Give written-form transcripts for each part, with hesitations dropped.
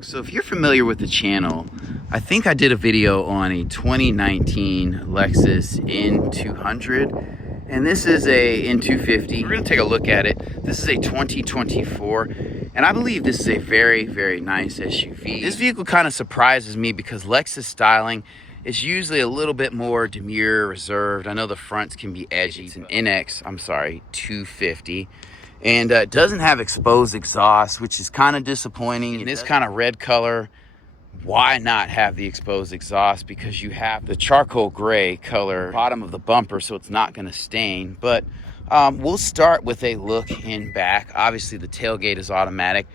So if you're familiar with the channel, I think I did a video on a 2019 Lexus N200, and this is a N250. We're gonna take a look at it. This is a 2024, and I believe this is a very, very nice SUV. This vehicle kind of surprises me because Lexus styling is usually a little bit more demure, reserved. I know the fronts can be edgy. It's an NX250. And it doesn't have exposed exhaust, which is kind of disappointing. In this kind of red color, why not have the exposed exhaust? Because you have the charcoal gray color bottom of the bumper, so it's not going to stain. But we'll start with a look in back. Obviously, the tailgate is automatic.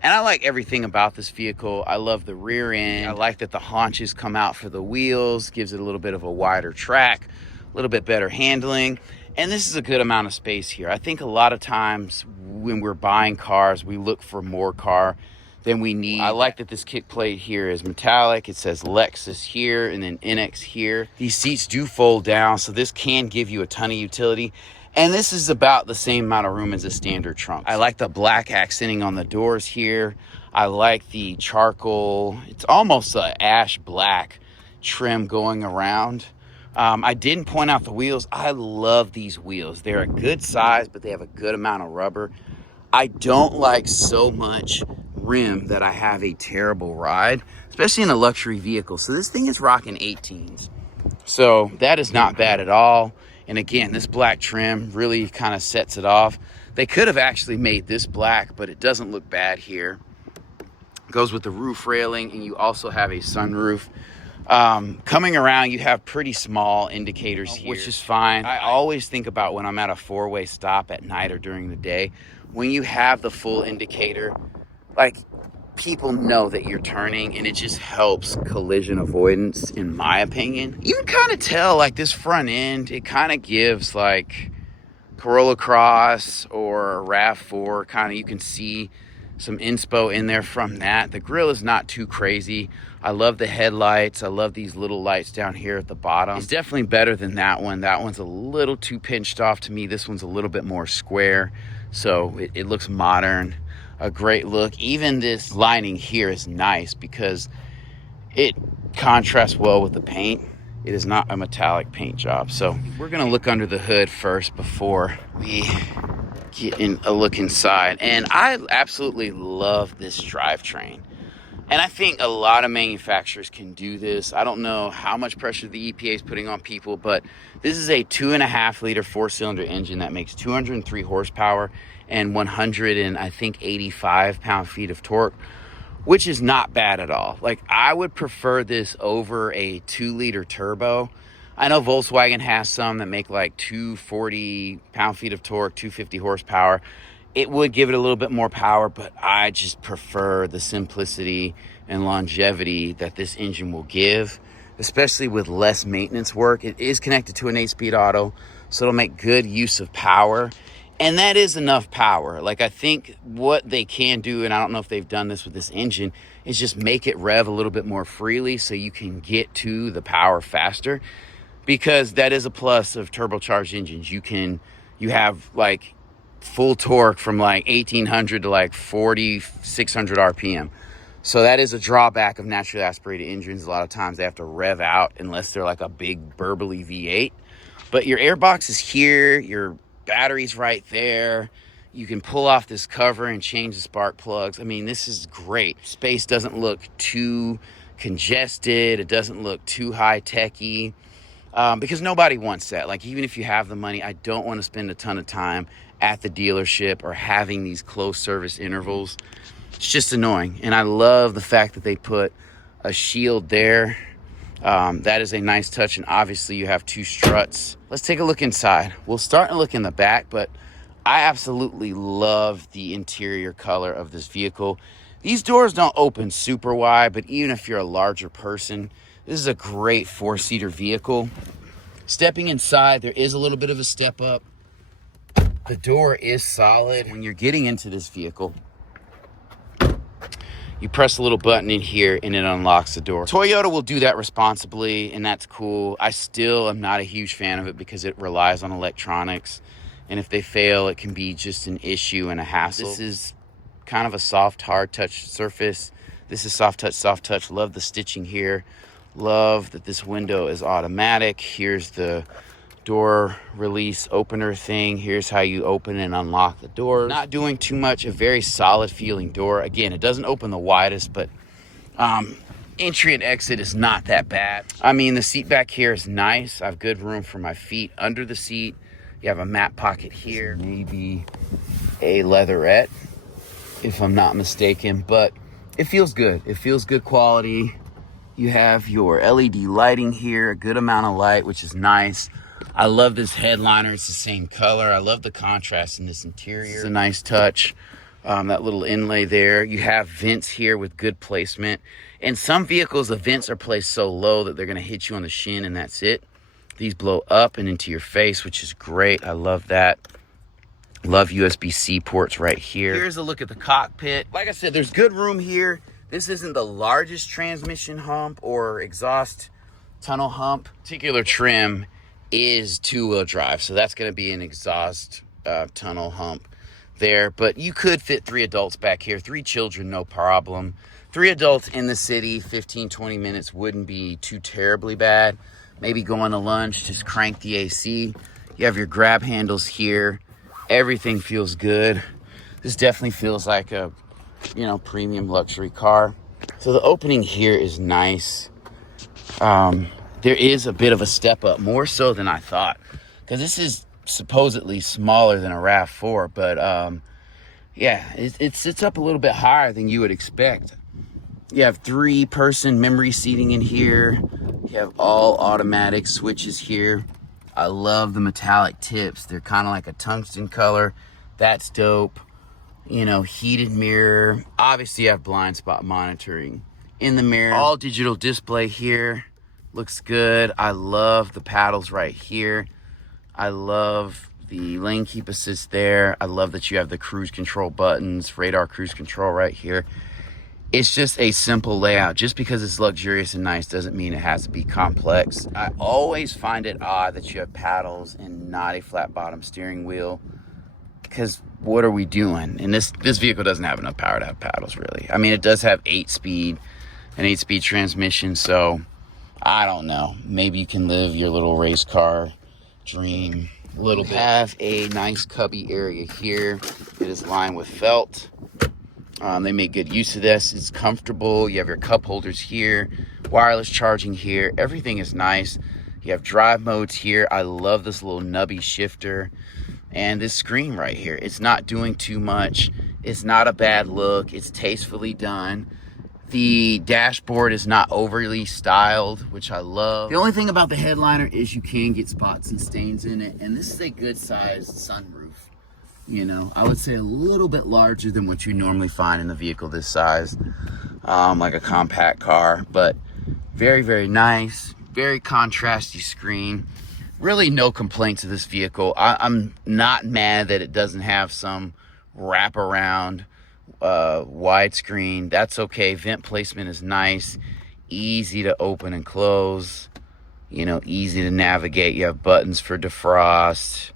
And I like everything about this vehicle. I love the rear end. I like that the haunches come out for the wheels, gives it a little bit of a wider track, a little bit better handling. And this is a good amount of space here. I think a lot of times when we're buying cars, we look for more car than we need. I like that this kick plate here is metallic. It says Lexus here and then NX here. These seats do fold down, so this can give you a ton of utility. And this is about the same amount of room as a standard trunk. I like the black accenting on the doors here. I like the charcoal, it's almost an ash black trim going around. I didn't point out the wheels. I love these wheels. They're a good size, but they have a good amount of rubber. I don't like so much rim that I have a terrible ride, especially in a luxury vehicle. So this thing is rocking 18s. So that is not bad at all. And again, this black trim really kind of sets it off. They could have actually made this black, but it doesn't look bad here. It goes with the roof railing, and you also have a sunroof. Coming around, you have pretty small indicators here, which is fine. I always think about when I'm at a four-way stop at night or during the day, when you have the full indicator, like, people know that you're turning, and it just helps collision avoidance, in my opinion. You can kind of tell, like, this front end, it kind of gives like Corolla Cross or RAV4 kind of, you can see some inspo in there from that. The grill is not too crazy. I love the headlights. I love these little lights down here at the bottom. It's definitely better than that one. That one's a little too pinched off to me. This one's a little bit more square, so it looks modern. A great look. Even this lining here is nice because it contrasts well with the paint. It is not a metallic paint job. So we're gonna look under the hood first before we get in a look inside. And I absolutely love this drivetrain. And I think a lot of manufacturers can do this. I don't know how much pressure the EPA is putting on people, but this is a 2.5 liter 4-cylinder engine that makes 203 horsepower and 85 pound-feet of torque, which is not bad at all. Like, I would prefer this over a 2-liter turbo. I know Volkswagen has some that make like 240 pound-feet of torque, 250 horsepower. It would give it a little bit more power, but I just prefer the simplicity and longevity that this engine will give, especially with less maintenance work. It is connected to an 8-speed auto, so it'll make good use of power. And that is enough power. Like, I think what they can do, and I don't know if they've done this with this engine, is just make it rev a little bit more freely so you can get to the power faster, because that is a plus of turbocharged engines. You have like full torque from like 1800 to like 4600 RPM. So that is a drawback of naturally aspirated engines. A lot of times they have to rev out unless they're like a big burbly V8. But your airbox is here, your battery's right there. You can pull off this cover and change the spark plugs. I mean, this is great. Space doesn't look too congested. It doesn't look too high-techy. Because nobody wants that. Like, even if you have the money, I don't want to spend a ton of time at the dealership or having these close service intervals. It's just annoying. And I love the fact that they put a shield there. That is a nice touch. And obviously you have 2 struts. Let's take a look inside. We'll start and look in the back, but I absolutely love the interior color of this vehicle. These doors don't open super wide, but even if you're a larger person, this is a great 4-seater vehicle. Stepping inside, there is a little bit of a step up. The door is solid. When you're getting into this vehicle, you press a little button in here and it unlocks the door. Toyota will do that responsibly, and that's cool. I still am not a huge fan of it because it relies on electronics. And if they fail, it can be just an issue and a hassle. This is kind of a soft, hard touch surface. This is soft touch, soft touch. Love the stitching here. Love that this window is automatic. Here's the door release opener thing. Here's how you open and unlock the door. Not doing too much, a very solid feeling door. Again, it doesn't open the widest, but entry and exit is not that bad. I mean, the seat back here is nice. I have good room for my feet under the seat. You have a mat pocket here, maybe a leatherette, if I'm not mistaken, but it feels good. It feels good quality. You have your LED lighting here, a good amount of light, which is nice. I love this headliner. It's the same color. I love the contrast in this interior. It's a nice touch. That little inlay there. You have vents here with good placement. In some vehicles, the vents are placed so low that they're going to hit you on the shin and that's it. These blow up and into your face, which is great. I love that. Love USB-C ports right here. Here's a look at the cockpit. Like I said, there's good room here. This isn't the largest transmission hump or exhaust tunnel hump. Particular trim is two-wheel drive, so that's going to be an exhaust tunnel hump there. But you could fit 3 adults back here, 3 children, no problem. 3 adults in the city, 15-20 minutes wouldn't be too terribly bad. Maybe going to lunch, just crank the AC. You have your grab handles here. Everything feels good. This definitely feels like a, you know, premium luxury car. So the opening here is nice. There is a bit of a step up, more so than I thought, because this is supposedly smaller than a RAV4, but yeah, it sits up a little bit higher than you would expect. You have 3-person memory seating in here. You have all automatic switches here. I love the metallic tips. They're kind of like a tungsten color. That's dope. You know, heated mirror. Obviously, you have blind spot monitoring in the mirror. All digital display here. Looks good. I love the paddles right here. I love the lane keep assist there. I love that you have the cruise control buttons, radar cruise control right here. It's just a simple layout. Just because it's luxurious and nice doesn't mean it has to be complex. I always find it odd that you have paddles and not a flat bottom steering wheel, because what are we doing? And this vehicle doesn't have enough power to have paddles, really. I mean, it does have an 8-speed transmission, so I don't know. Maybe you can live your little race car dream a little bit. Have a nice cubby area here. It is lined with felt. They make good use of this. It's comfortable. You have your cup holders here, wireless charging here. Everything is nice. You have drive modes here. I love this little nubby shifter and this screen right here. It's not doing too much. It's not a bad look. It's tastefully done. The dashboard is not overly styled, which I love. The only thing about the headliner is you can get spots and stains in it, and this is a good sized sunroof. You know, I would say a little bit larger than what you normally find in a vehicle this size, like a compact car, but very, very nice, very contrasty screen. Really no complaints of this vehicle. I'm not mad that it doesn't have some wraparound widescreen. That's okay. Vent placement is nice, easy to open and close, you know, easy to navigate. You have buttons for defrost.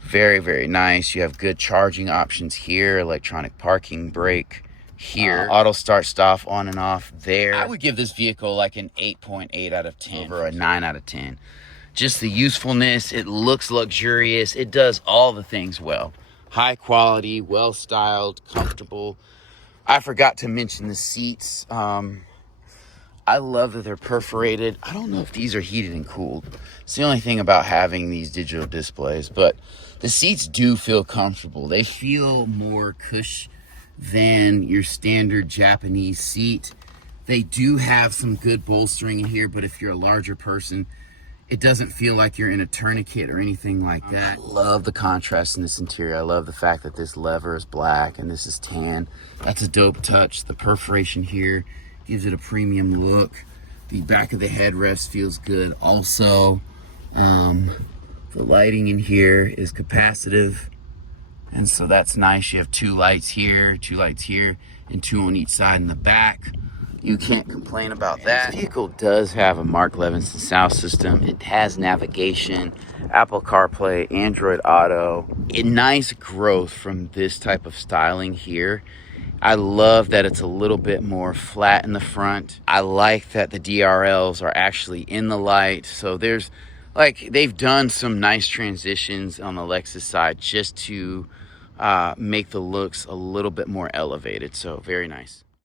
Very, very nice. You have good charging options here, electronic parking brake here, auto start stop on and off there. I would give this vehicle like an 8.8 out of 10 over a 9 out of 10. Just the usefulness, it looks luxurious, it does all the things well. High quality, well styled, comfortable. I forgot to mention the seats. I love that they're perforated. I don't know if these are heated and cooled. It's the only thing about having these digital displays, but the seats do feel comfortable. They feel more cush than your standard Japanese seat. They do have some good bolstering in here, but if you're a larger person, it doesn't feel like you're in a tourniquet or anything like that. I love the contrast in this interior. I love the fact that this lever is black and this is tan. That's a dope touch. The perforation here gives it a premium look. The back of the headrest feels good also. The lighting in here is capacitive, and so that's nice. You have 2 lights here, 2 lights here, and 2 on each side in the back. You can't complain about that. This vehicle does have a Mark Levinson sound system. It has navigation, Apple CarPlay, Android Auto. A nice growth from this type of styling here. I love that it's a little bit more flat in the front. I like that the DRLs are actually in the light. So there's like, they've done some nice transitions on the Lexus side just to make the looks a little bit more elevated. So very nice.